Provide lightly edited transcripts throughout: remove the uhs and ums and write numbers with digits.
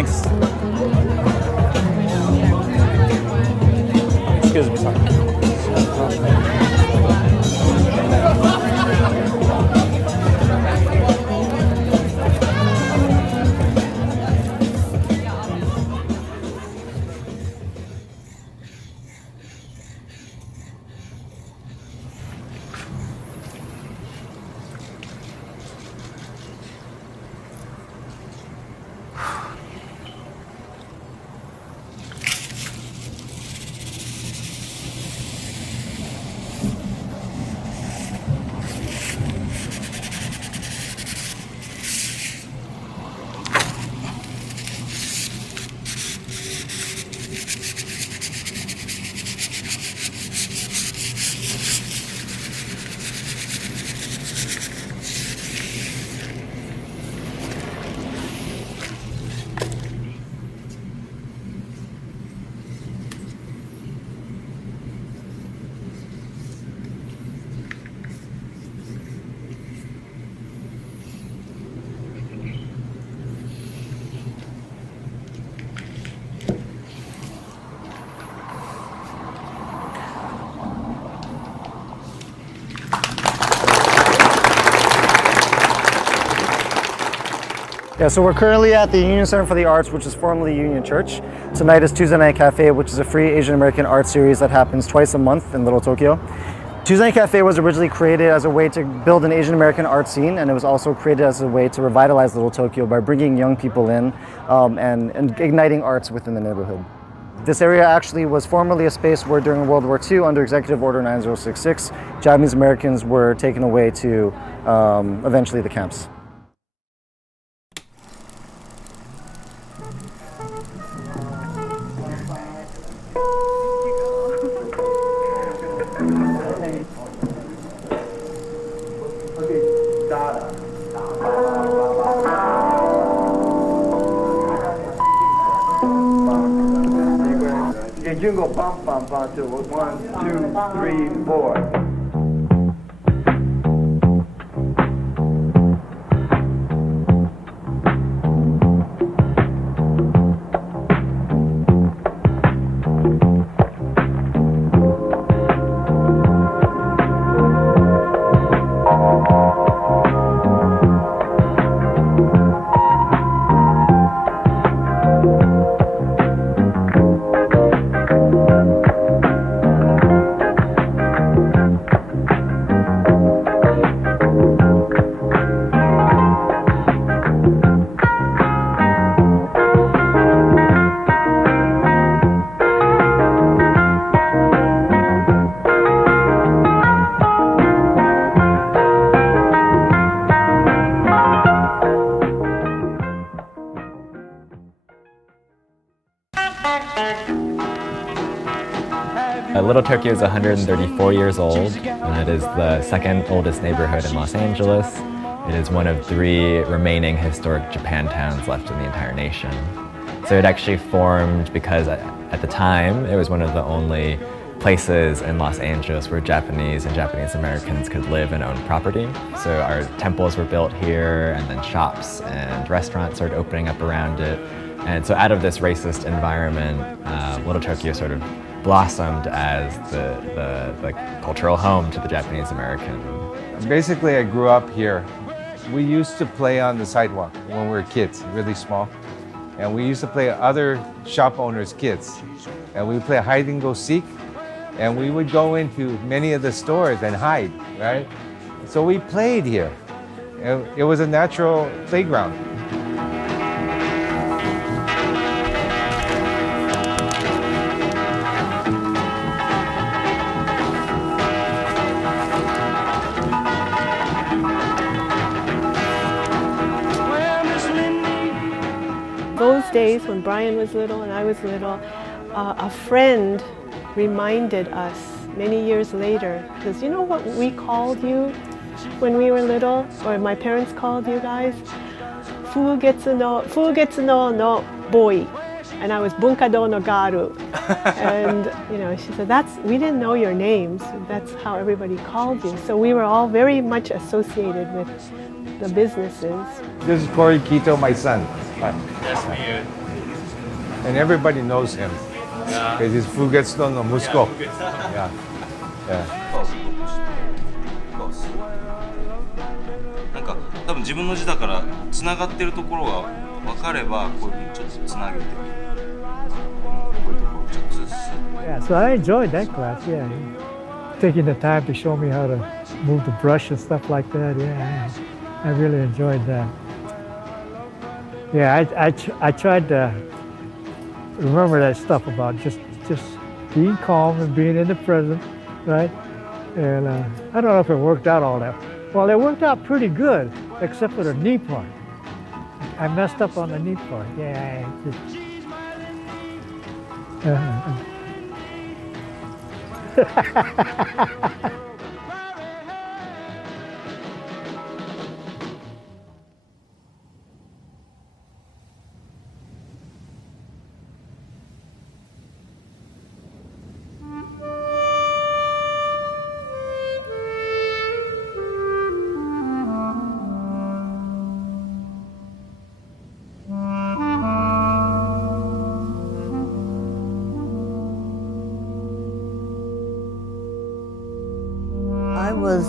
Thanks. Excuse me, sorry. Yeah, so we're currently at the Union Center for the Arts, which is formerly Union Church. Tonight is Tuesday Night Cafe, which is a free Asian American art series that happens twice a month in Little Tokyo. Tuesday Night Cafe was originally created as a way to build an Asian American art scene, and it was also created as a way to revitalize Little Tokyo by bringing young people in and igniting arts within the neighborhood. This area actually was formerly a space where during World War II, under Executive Order 9066, Japanese Americans were taken away to eventually the camps. You can go bump, bump, bump to 1, 2, 3, 4. Little Tokyo is 134 years old, and it is the second oldest neighborhood in Los Angeles. It is one of 3 remaining historic Japantowns left in the entire nation. So it actually formed because at the time it was one of the only places in Los Angeles where Japanese and Japanese Americans could live and own property. So our temples were built here, and then shops and restaurants started opening up around it. And so out of this racist environment, Little Tokyo sort of blossomed as the cultural home to the Japanese American. Basically, I grew up here. We used to play on the sidewalk when we were kids, really small. And we used to play other shop owners' kids. And we would play hide and go seek. And we would go into many of the stores and hide, right? So we played here. It was a natural playground. Those days when Brian was little and I was little, a friend reminded us many years later, because you know what we called you when we were little, or my parents called you guys? Fugetsu no boy. And I was Bunkado no garu. And you know, she said, we didn't know your names, that's how everybody called you. So we were all very much associated with the businesses. This is Corey Quito, my son. Nice to meet you. and everybody knows him because he's Fugetsudo no Musuko. Yeah, yeah. なんか多分自分の字だからつながってるところが分かればこういうふうにちょっとつなげてこういうところをちょっとずつ Yeah, so I enjoyed that class, yeah. Taking the time to show me how to move the brush and stuff like that, yeah. I really enjoyed that. Yeah, I tried to remember that stuff about just being calm and being in the present, right? And I don't know if it worked out all that. Well, it worked out pretty good, except for the knee part. I messed up on the knee part, yeah. I was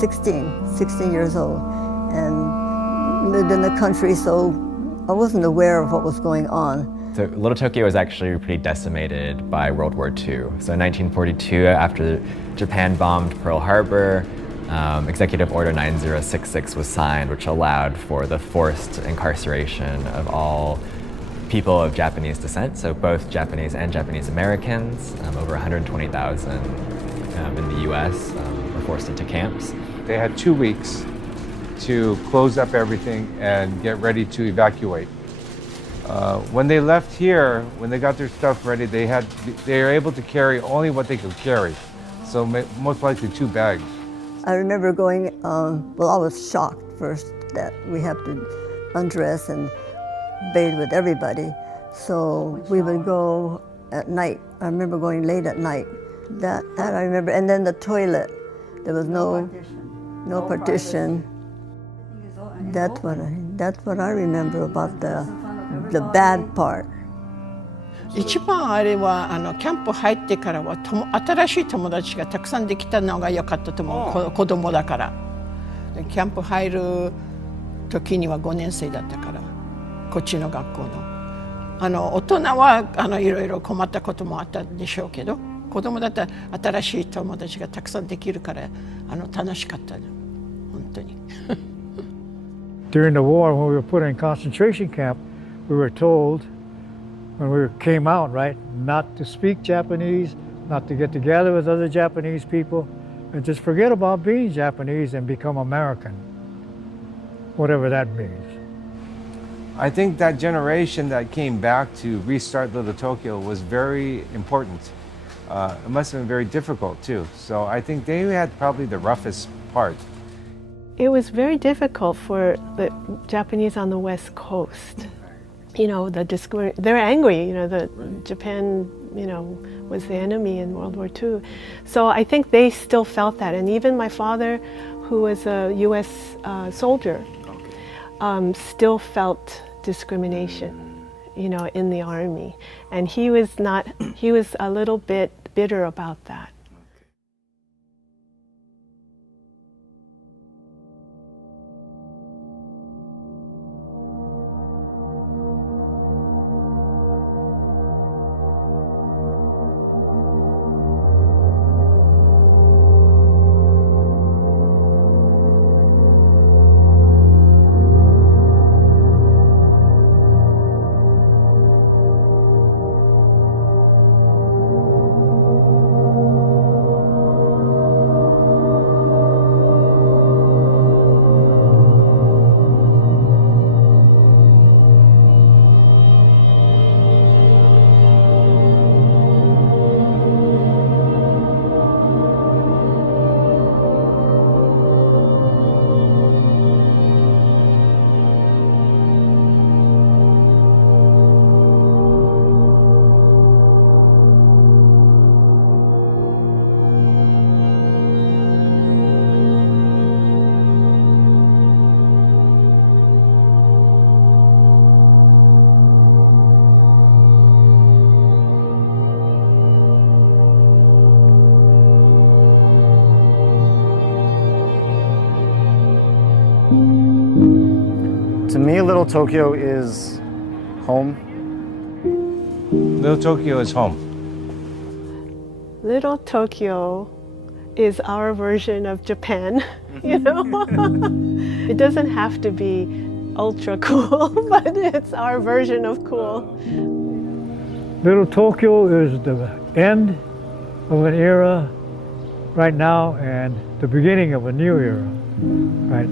16 years old, and lived in the country, so I wasn't aware of what was going on. So Little Tokyo was actually pretty decimated by World War II. So in 1942, after Japan bombed Pearl Harbor, Executive Order 9066 was signed, which allowed for the forced incarceration of all people of Japanese descent, so both Japanese and Japanese Americans. Over 120,000 in the US were forced into camps. They had 2 weeks to close up everything and get ready to evacuate. When they left here, when they got their stuff ready, they were able to carry only what they could carry. So most likely 2 bags. I remember going, well, I was shocked first that we have to undress and bathe with everybody. So we would go at night. I remember going late at night. That I remember. And then the toilet, there was no partition. That's what I remember about the bad part. 一番あれはキャンプ入ってからは新しい友達がたくさんできたのが良かったと思う、子供だから。でキャンプ入る時には5年生だったから、こっちの学校の。大人はいろいろ困ったこともあったでしょうけど、子供だったら新しい友達がたくさんできるから楽しかったの、本当に。During the war, when we were put in concentration camp, we were told when we came out, right, not to speak Japanese, not to get together with other Japanese people, and just forget about being Japanese and become American, whatever that means. I think that generation that came back to restart Little Tokyo was very important. It must have been very difficult too. So I think they had probably the roughest part. It was very difficult for the Japanese on the West Coast. You know, they're angry, Japan, was the enemy in World War II. So I think they still felt that. And even my father, who was a US soldier, still felt discrimination, in the army. And he was a little bit bitter about that. me, Little Tokyo is home. Little Tokyo is home. Little Tokyo is our version of Japan, you know? It doesn't have to be ultra cool, but it's our version of cool. Little Tokyo is the end of an era right now and the beginning of a new era, right?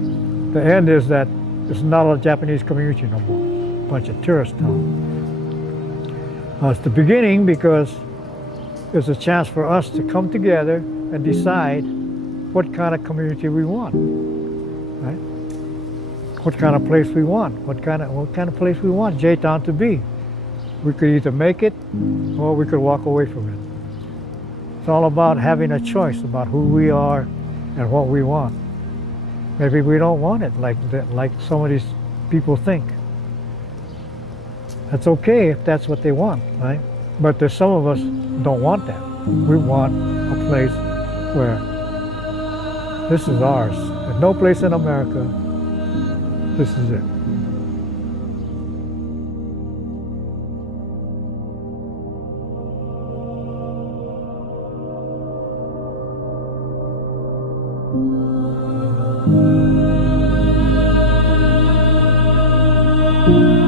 The end is that there's not a Japanese community no more, a bunch of tourist towns. It's the beginning because it's a chance for us to come together and decide what kind of community we want, right? What kind of place we want, what kind of place we want J-Town to be. We could either make it or we could walk away from it. It's all about having a choice about who we are and what we want. Maybe we don't want it like some of these people think. That's okay if that's what they want, right? But there's some of us who don't want that. We want a place where this is ours. There's no place in America. This is it. Thank you.